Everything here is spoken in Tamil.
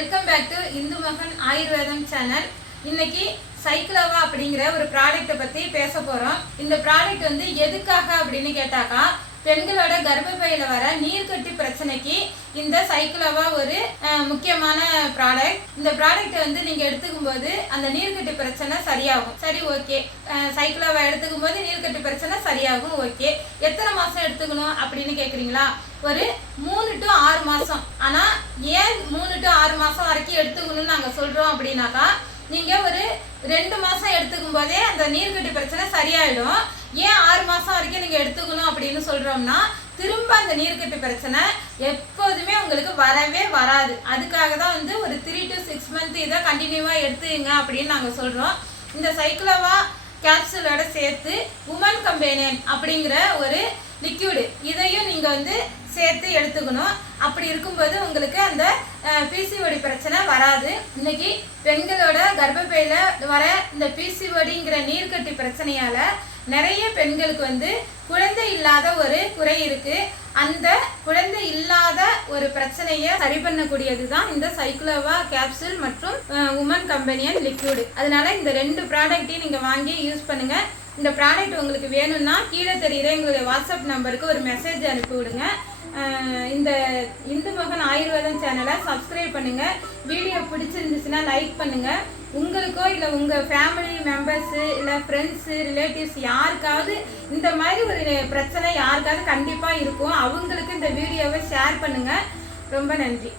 வெல்கம் பேக் டு இந்து மகன் ஆயுர்வேதம் சேனல். இன்னைக்கு சைக்ளோவா அப்படிங்கிற ஒரு ப்ராடக்ட்டை பற்றி பேச போகிறோம். இந்த ப்ராடக்ட் வந்து எதுக்காக அப்படின்னு கேட்டாக்கா, பெண்களோட கர்ப்பப்பையில வர நீர்க்கட்டி பிரச்சனைக்கு இந்த சைக்ளோவா ஒரு முக்கியமான ப்ராடக்ட். இந்த ப்ராடக்ட் வந்து நீங்க எடுத்துக்கும் போது அந்த நீர்க்கட்டி பிரச்சனை சரியாகும். சரி, ஓகே. சைக்ளோவா எடுத்துக்கும் போது நீர்க்கட்டி பிரச்சனை சரியாகும், ஓகே. எத்தனை மாசம் எடுத்துக்கணும் அப்படின்னு கேக்குறீங்களா? ஒரு 3 to 6 மாசம். ஆனா ஏன் 3 to 6 மாசம் வரைக்கும் எடுத்துக்கணும்னு நாங்க சொல்றோம் அப்படின்னாக்கா, நீங்க ஒரு 2 மாசம் எடுத்துக்கும் போதே அந்த நீர்க்கட்டி பிரச்சனை சரியாயிடும். ஏன் 6 மாசம் வரைக்கும் நீங்க எடுத்துக்கணும் அப்படின்னு சொல்றோம்னா, திரும்ப அந்த நீர்க்கட்டி பிரச்சனை எப்போதுமே உங்களுக்கு வரவே வராது. அதுக்காக தான் வந்து ஒரு 3 to 6 month இதை கண்டினியூவா எடுத்துங்க அப்படின்னு நாங்க சொல்றோம். இந்த சைக்ளோவா கேப்சூலோட சேர்த்து உமன் கம்பேனியன் அப்படிங்கிற ஒரு லிக்யூடு இதையும் நீங்க வந்து சேர்த்து எடுத்துக்கணும். அப்படி இருக்கும்போது உங்களுக்கு அந்த பிசிஓடி பிரச்சனை வராது. இன்னைக்கு பெண்களோட கர்ப்பப்பையில வர இந்த பிசிஓடிங்கிற நீர்க்கட்டி பிரச்சனையால நிறைய பெண்களுக்கு வந்து குழந்தை இல்லாத ஒரு குறை இருக்கு. அந்த குழந்தை இல்லாத ஒரு பிரச்சனையை சரி பண்ணக்கூடியது தான் இந்த சைக்ளோவா கேப்சூல் மற்றும் உமன் கம்பெனியன் லிக்யூடு. அதனால இந்த 2 ப்ராடக்ட்டையும் நீங்க வாங்கி யூஸ் பண்ணுங்க. இந்த ப்ராடக்ட் உங்களுக்கு வேணும்னா கீழே தெரியுற எங்களுடைய வாட்ஸ்அப் நம்பருக்கு ஒரு மெசேஜ் அனுப்பி விடுங்க. இந்த இந்து மகன் ஆயுர்வேதம் சேனலை சப்ஸ்கிரைப் பண்ணுங்க. வீடியோ பிடிச்சிருந்துச்சுன்னா லைக் பண்ணுங்க. உங்களுக்கோ இல்லை உங்கள் ஃபேமிலி மெம்பர்ஸு இல்லை ஃப்ரெண்ட்ஸு ரிலேட்டிவ்ஸ் யாருக்காவது இந்த மாதிரி ஒரு பிரச்சனை யாருக்காவது கண்டிப்பாக இருக்கும், அவங்களுக்கு இந்த வீடியோவை ஷேர் பண்ணுங்கள். ரொம்ப நன்றி.